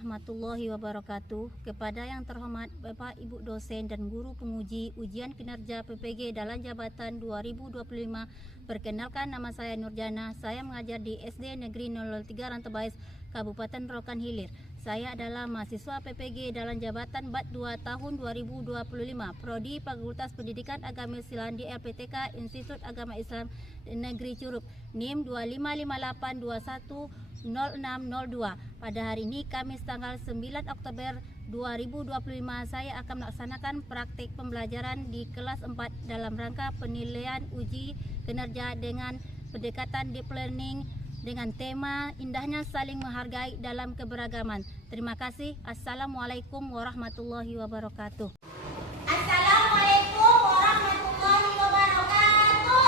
warahmatullahi wabarakatuh. Kepada yang terhormat Bapak Ibu dosen dan guru penguji ujian kinerja PPG dalam jabatan 2025. Perkenalkan, nama saya Nurjana. Saya mengajar di SD Negeri 003 Rantabais, Kabupaten Rokan Hilir. Saya adalah mahasiswa PPG dalam jabatan BAT 2 tahun 2025, Prodi Fakultas Pendidikan Agama Islam di LPTK Institut Agama Islam Negeri Curup, NIM 2558210602. Pada hari ini Kamis tanggal 9 Oktober 2025, saya akan melaksanakan praktik pembelajaran di kelas 4 dalam rangka penilaian uji kinerja dengan pendekatan deep learning dengan tema indahnya saling menghargai dalam keberagaman. Terima kasih. Assalamualaikum warahmatullahi wabarakatuh. Assalamualaikum warahmatullahi wabarakatuh.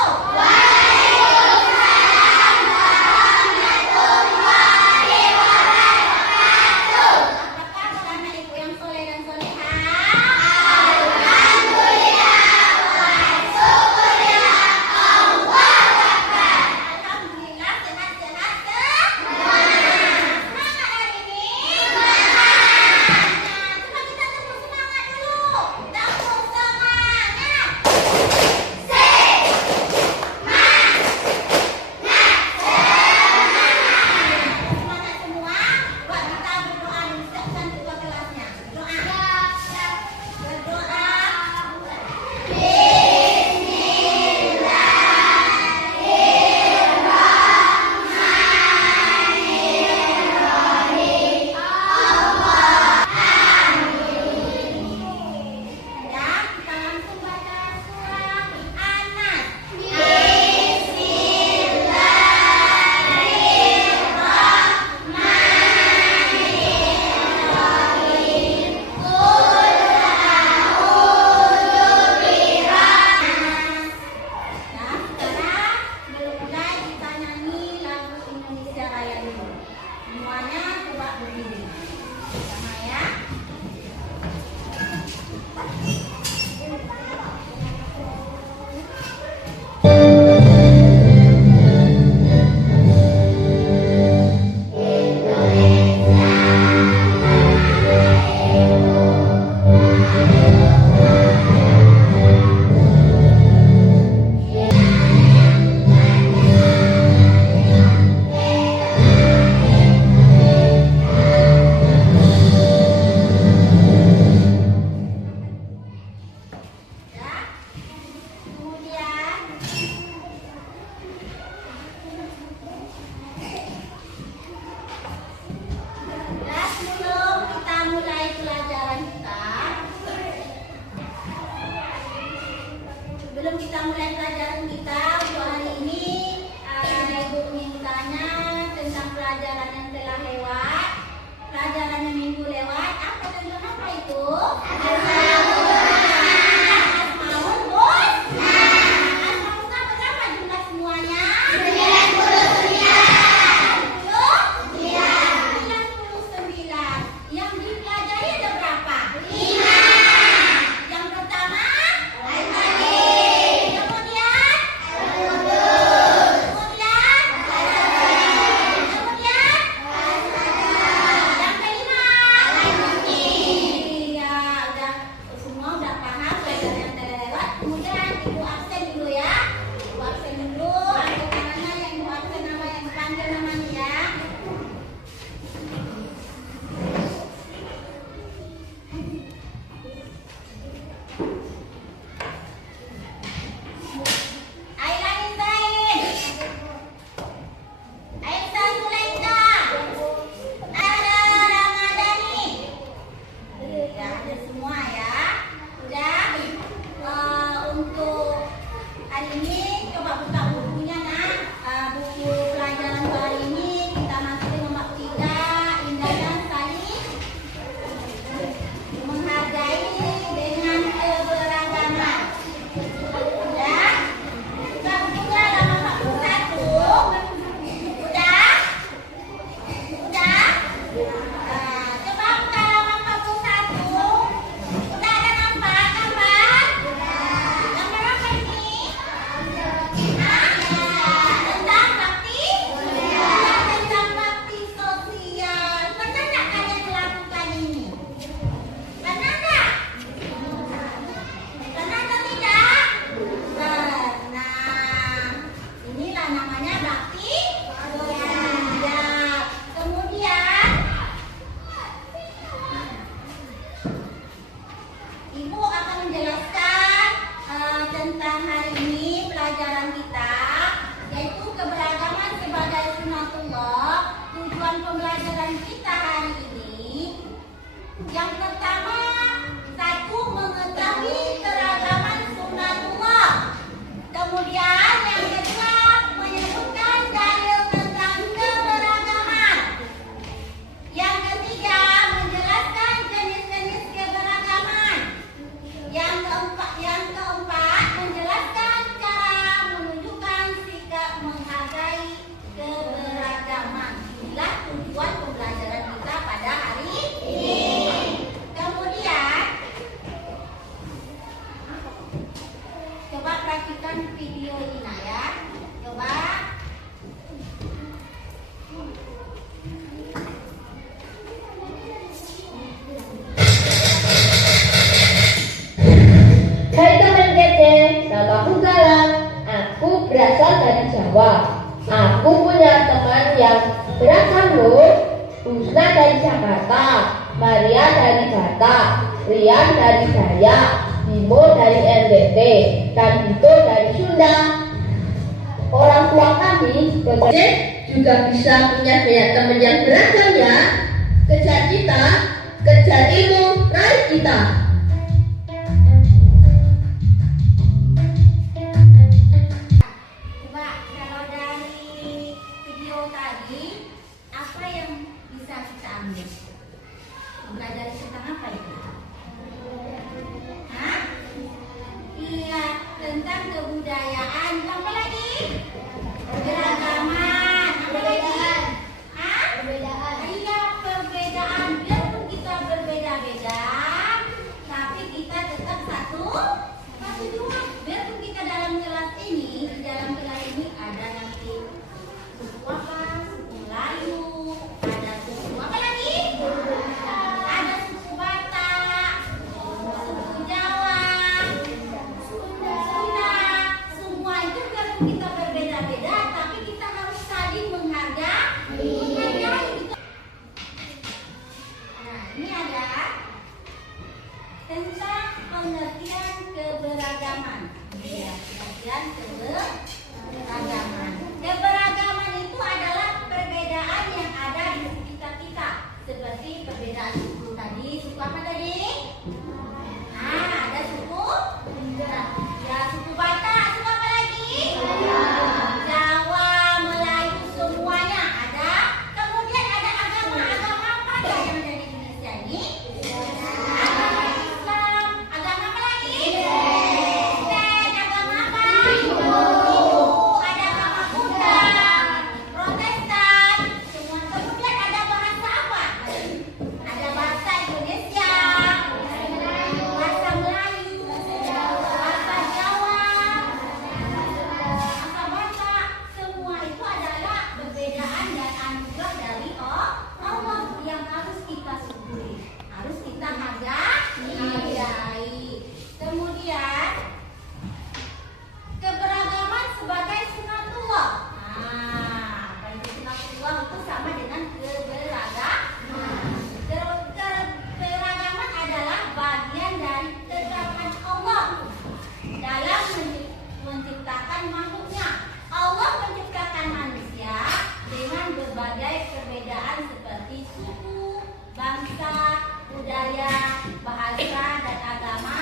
Apakah anak ibu yang soleh dan solehah? Alhamdulillah, sehat-sehat semua. Semangat hari ini. Coba kita tepuk semangat dulu. tentang hari ini pelajaran kita yaitu keberagaman sebagai sunatullah. Tujuan pembelajaran kita hari ini yang pertama, satu, mengetahui keragaman sunatullah. Kemudian yang kedua, menyebutkan dalil tentang keberagaman. Yang ketiga, menjelaskan jenis-jenis keberagaman. Yang keempat, menjelaskan cara menunjukkan sikap menghargai keberagaman. Inilah tujuan pembelajaran kita pada hari ini. Kemudian, coba perhatikan video ini ya. Coba. Hai teman kece, namaku Galang. Aku berasal dari Jawa. Aku punya teman yang beragam loh. Husna dari Jakarta, Maria dari Batak, Rian dari Dayak, Bimo dari NTT, dan Dito dari Sunda. Orang tua kami kece juga bisa punya banyak teman yang beragam ya. Kejar kita, kejar ilmu, raih kita. Coba kalau dari video tadi, apa yang bisa kita ambil? Belajar tentang apa itu? Hah? Iya, tentang kebudayaan. Apa lagi? Keragaman. Apa lagi? Hah? Perbedaan. Iya, perbedaan. Biarpun kita berbeda-beda, tapi kita tetap satu jua. Biarpun kita dalam kelas ini, di dalam kelas ini ada nanti suku apa, suku Melayu, ada suku apa lagi? Ada suku Batak, suku Jawa, Sunda. Semua itu biarpun kita berbeda-beda, tapi kita harus saling menghargai. Nah, ini ada tentang pengertian keberagaman. Ya, pengertian keberagaman. Keberagaman itu adalah perbedaan yang ada di sekitar kita. Seperti perbedaan suku tadi. Suku apa tadi? Ada suku. Ya, suku Batak. Suku apa lagi? Jawa, Melayu, semuanya ada. Kemudian ada agama-agama apa yang ada di Indonesia ini? Agama Islam. Agama apa lagi? Kristen. Agama apa? Hindu. Ada agama Buddha, Protestan. Semua. Kemudian ada bahasa apa? Ada bahasa Indonesia, bahasa Melayu, bahasa Jawa, bahasa Batak. Semua itu adalah perbedaan dan anugerah dari Allah yang harus kita syukuri, harus kita hargai. Kemudian keberagaman sebagai sunatullah. Apa itu sunatullah? Itu sama dengan keberagaman. Keberagaman adalah bagian dari ketetapan Allah dalam menciptakan makhluknya. Allah menciptakan manusia dengan berbagai perbedaan seperti suku, bangsa, budaya, bahasa, dan agama.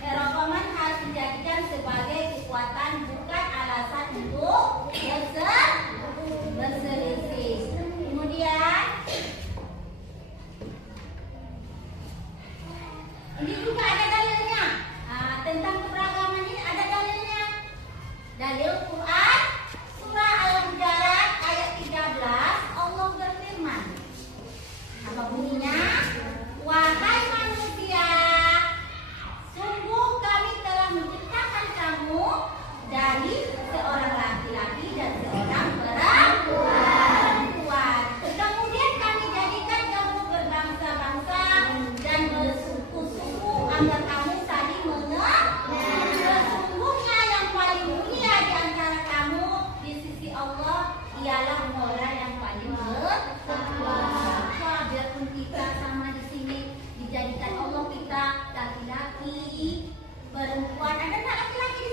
Keragaman harus dijadikan sebagai kekuatan, bukan alasan untuk berselisih. Kemudian ini juga ada dalilnya. Tentang keberagaman ini ada dalilnya. Dalil Quran surah Al-Hujurat ayat 13, Allah berfirman. Apa bunyinya? Wahai manusia, sungguh kami telah menciptakan kamu dari seorang laki-laki dan seorang perempuan. Kemudian kami jadikan kamu berbangsa-bangsa dan bersuku-suku agar kamu saling mengenal. Sesungguhnya yang paling mulia di antara kamu di sisi Allah ialah orang yang paling bertakwa. Biarpun kita sama di sini dijadikan Allah kita laki-laki, perempuan. Ada tak laki-laki di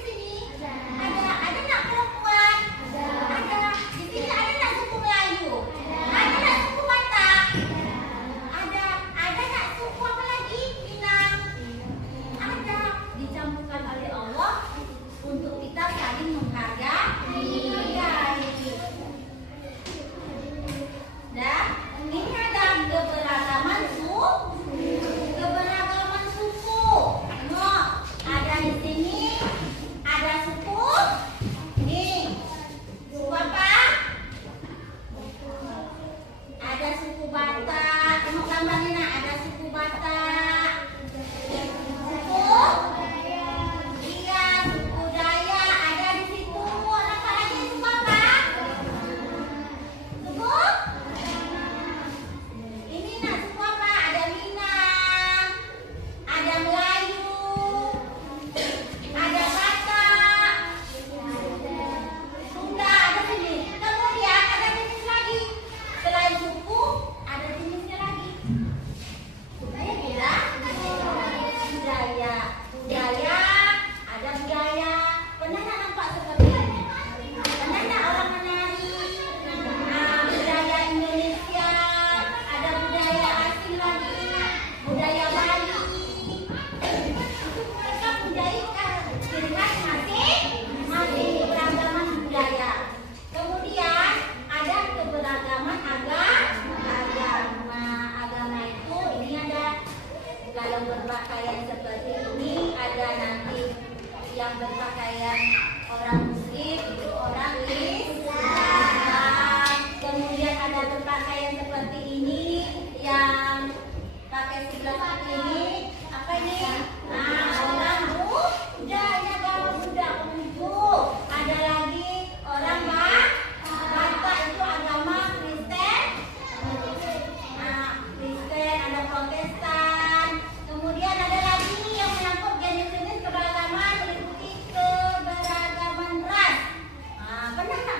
Kalau berpakaian seperti ini ada nanti yang berpakaian orang Muslim itu orang Islam. Kemudian ada berpakaian seperti ini yang pakai sebelah seperti ini. Apa ini? Nah, orang Buddha, ini agama Buddha penunjuk. Ada lagi orang Batak itu agama Kristen. Nah, Kristen, ada Protestan. Kemudian ada lagi nih yang menyangkut jenis-jenis keberagaman meliputi keberagaman ras. Nah, pernah nggak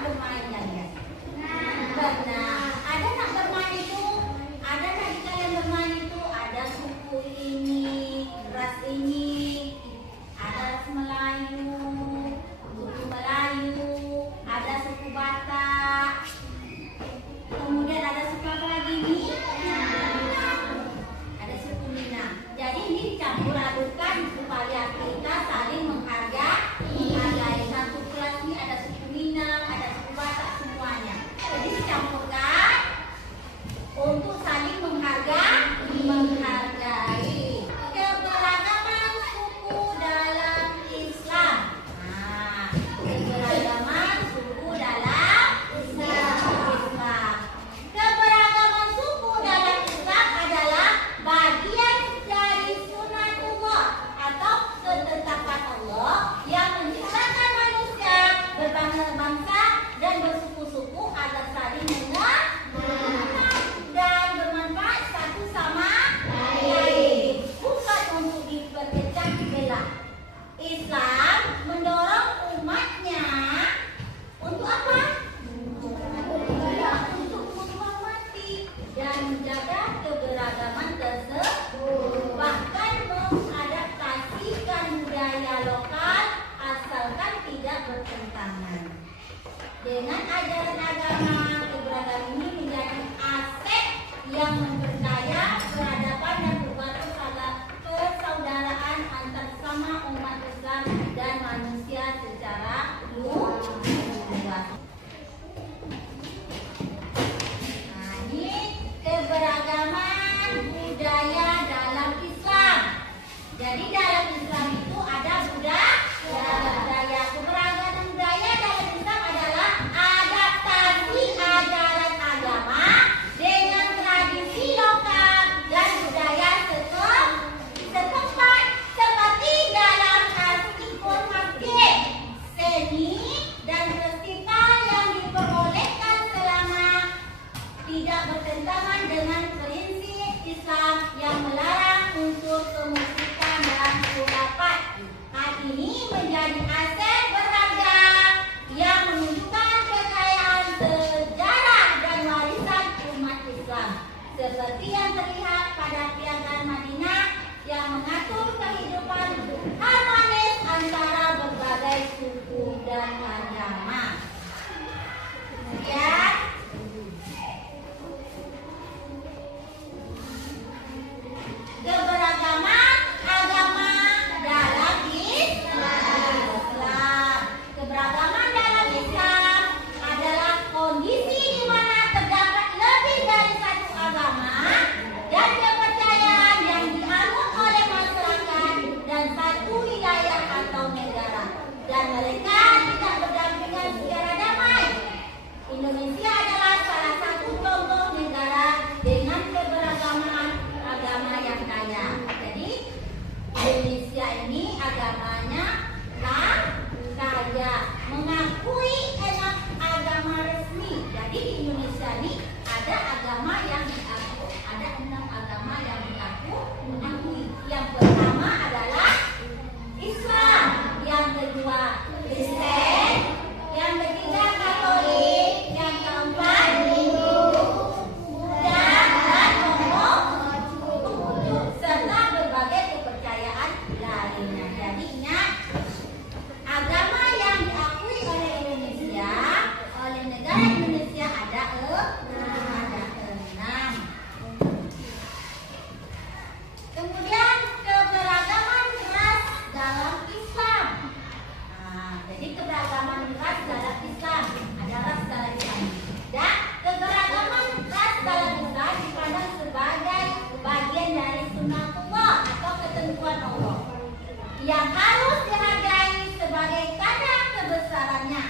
yang harus dihargai sebagai kadar kebesarannya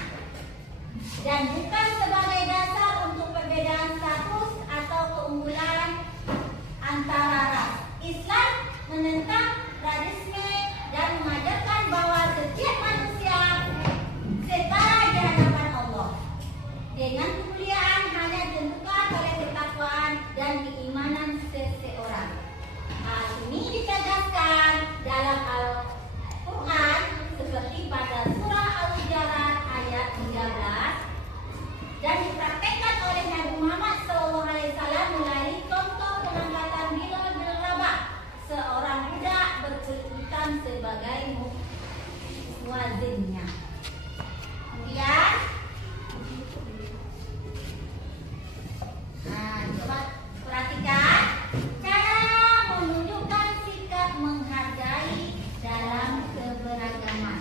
dan bukan sebagai dasar untuk perbedaan status atau keunggulan antara ras. Islam menentang radikalisme dan mengajarkan bahwa setiap manusia setara di hadapan Allah dengan kemuliaan hanya ditentukan oleh ketakwaan dan keimanan seseorang. Hal ini ditegaskan dalam Al-Quran seperti pada surah Al-Hujurat ayat 13 dan dipraktekkan oleh Nabi Muhammad SAW melalui contoh pengangkatan Bilal bin Rabah, seorang budak berkulit hitam sebagai muazzinnya. Kemudian, coba perhatikan cara menunjukkan sikap menghargai dalam keberagaman.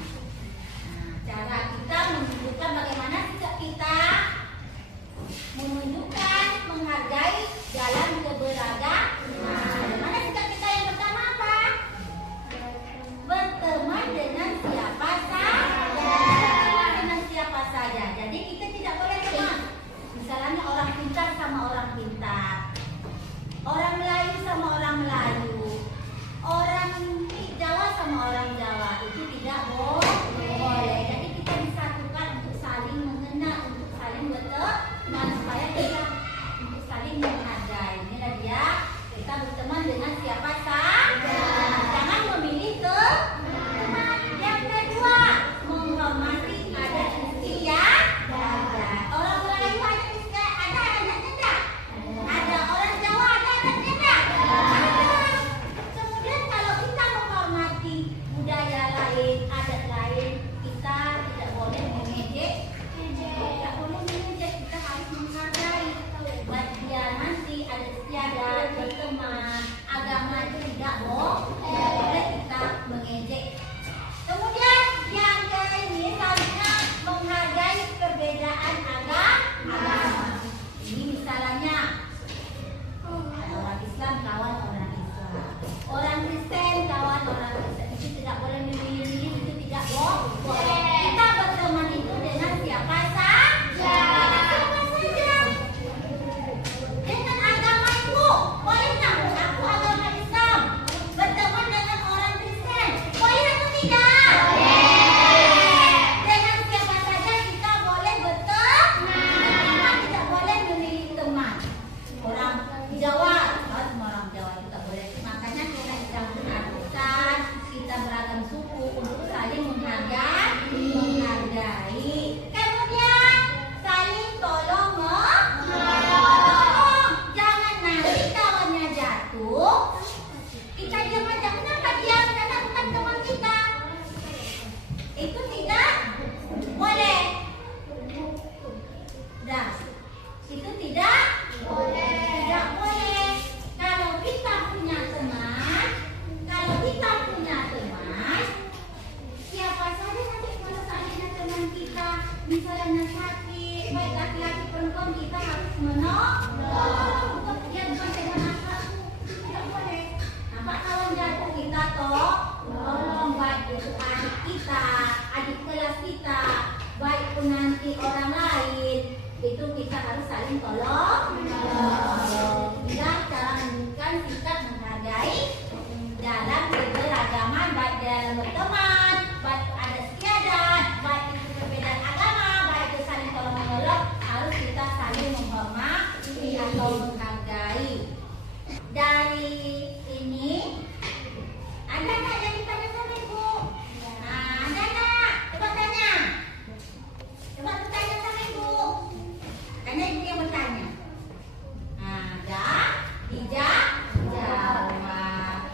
Cara kita menunjukkan bagaimana sikap kita menunjukkan menghargai dalam keberagaman. Bagaimana sikap kita yang pertama apa? Berteman dengan siapa saja. Berteman dengan siapa saja. Jadi kita tidak boleh teman. Misalnya orang pintar sama orang pintar, orang Melayu sama orang Melayu, orang Jawa sama orang Jawa, itu tidak boleh. Jadi kita disatukan untuk saling mengenal, untuk saling berteman supaya kita untuk saling menghargai. Inilah dia, kita berteman dengan siapa saja. Jangan memilih teman. Yang kedua, menghormati adat istiadat. Orang Melayu ada adatnya tidak? Ada. Orang Jawa ada adatnya tidak? Ada. Kemudian kalau kita menghormati budaya lain, adat lain, kita tidak boleh mengejek. Tidak boleh mengejek, kita harus menghargai. Buat dia nanti adat istiadat, berteman, agama itu tidak boleh kita mengejek. Kemudian yang ini selanjutnya menghargai perbedaan agama. Ini misalnya orang Islam kawan orang Islam, orang Kristen kawan orang Kristen. Itu tidak boleh memilih, itu tidak boleh. Kita berteman itu dengan siapa saja. Dengan agama itu boleh nggak? Aku agama Islam berteman dengan orang Kristen, boleh atau tidak? Dengan siapa saja kita boleh berteman, tidak boleh memilih teman. Orang Jawa, semua orang Jawa juga boleh. Makanya kita sedang mengaturkan kita beragam suku untuk saling menghargai. Kemudian saling tolong menolong. Jangan nanti kawannya jatuh, kita diam aja. Kenapa diam? Karena bukan teman kita. Itu tidak boleh. Dah, itu tidak boleh. Tidak boleh. Kalau kita punya teman, siapa saja nanti kalau seandainya teman kita misalnya sakit, baik laki-laki perempuan, kita harus menolong. Dia bukan teman asal, tidak boleh. Nampak kawan jatuh, kita tolong, baik itu adik kita, adik kelas kita, baik pun nanti orang lain, itu kita harus saling tolong. Inilah cara menunjukkan sikap menghargai dalam keberagaman, baik dalam berteman, baik ada istiadat, baik itu perbedaan agama, baik itu saling tolong menolong, harus kita saling menghormati atau menghargai. Dari ini ada nggak yang ditanya sama ibu? Ada nggak? Coba tanya. Coba bertanya sama ibu. Tanya ibu yang bertanya. Ada, tidak, jawab.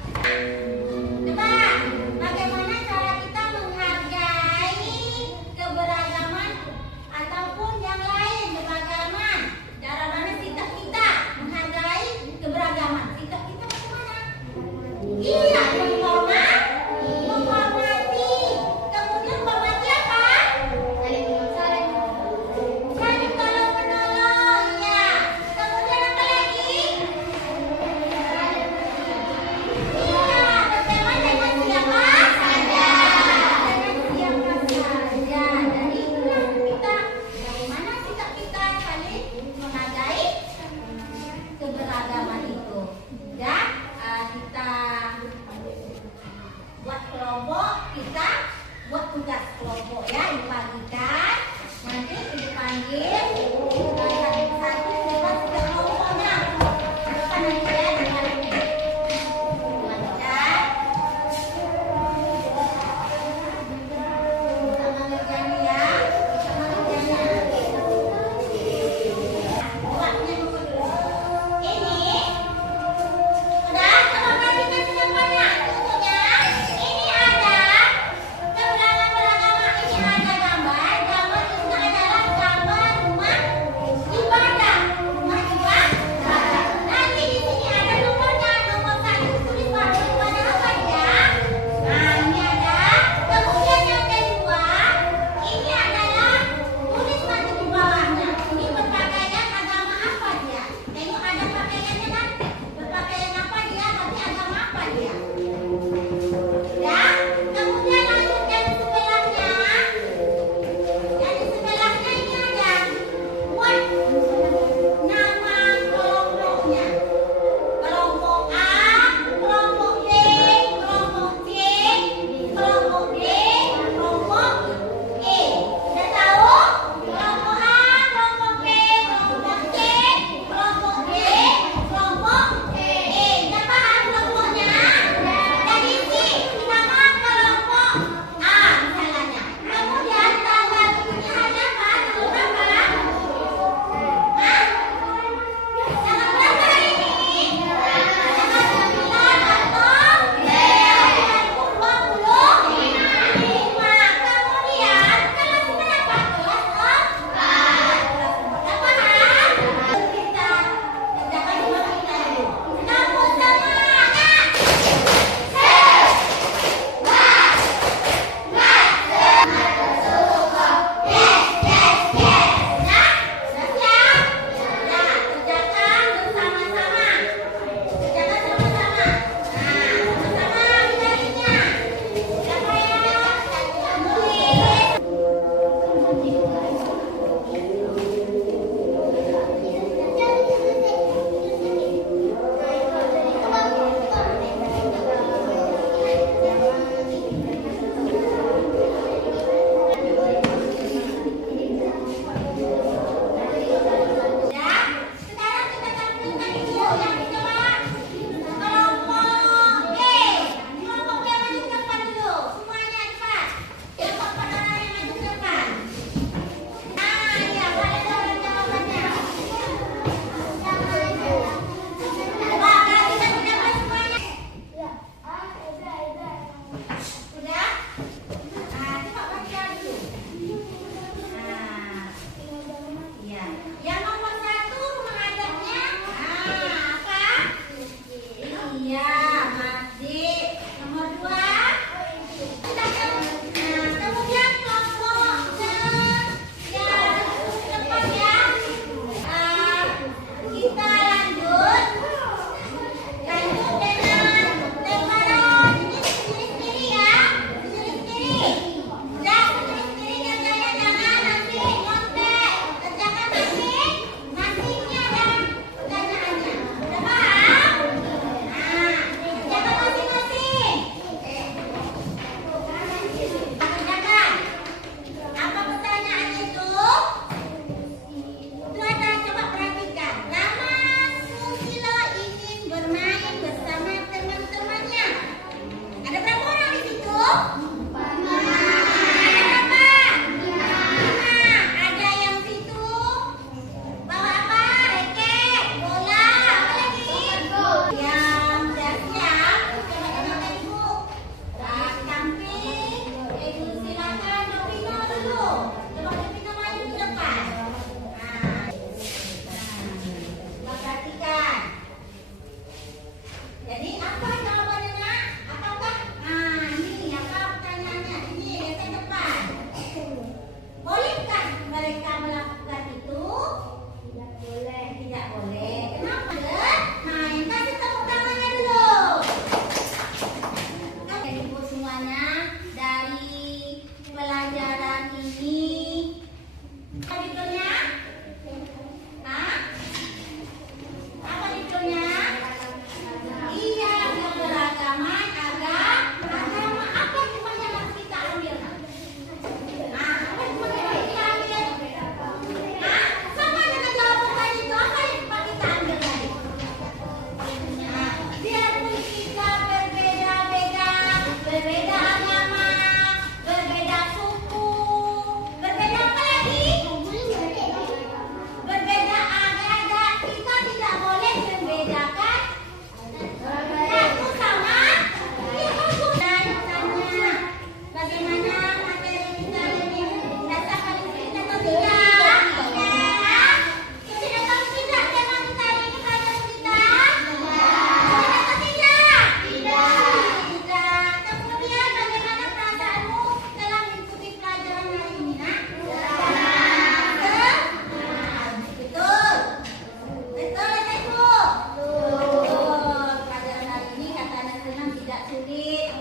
sedikit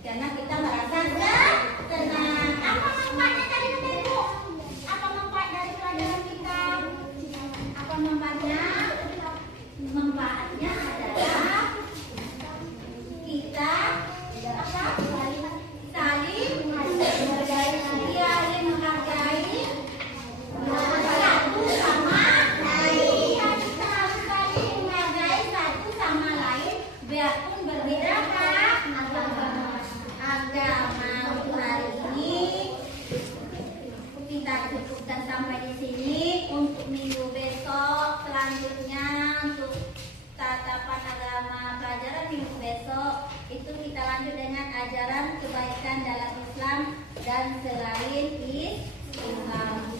karena kita merasa tenang. Apa manfaatnya tadi Ibu? Apa manfaat dari pelajaran kita? Apa manfaatnya? Manfaatnya adalah kita saling menghargai, satu sama lain. Kita harus saling menghargai satu sama lain, biarpun berbeda agama. Untuk hari ini kita cukupkan sampai di sini. Untuk minggu besok selanjutnya untuk tatapan agama pelajaran minggu besok itu kita lanjut dengan ajaran kebaikan dalam Islam dan selain Islam.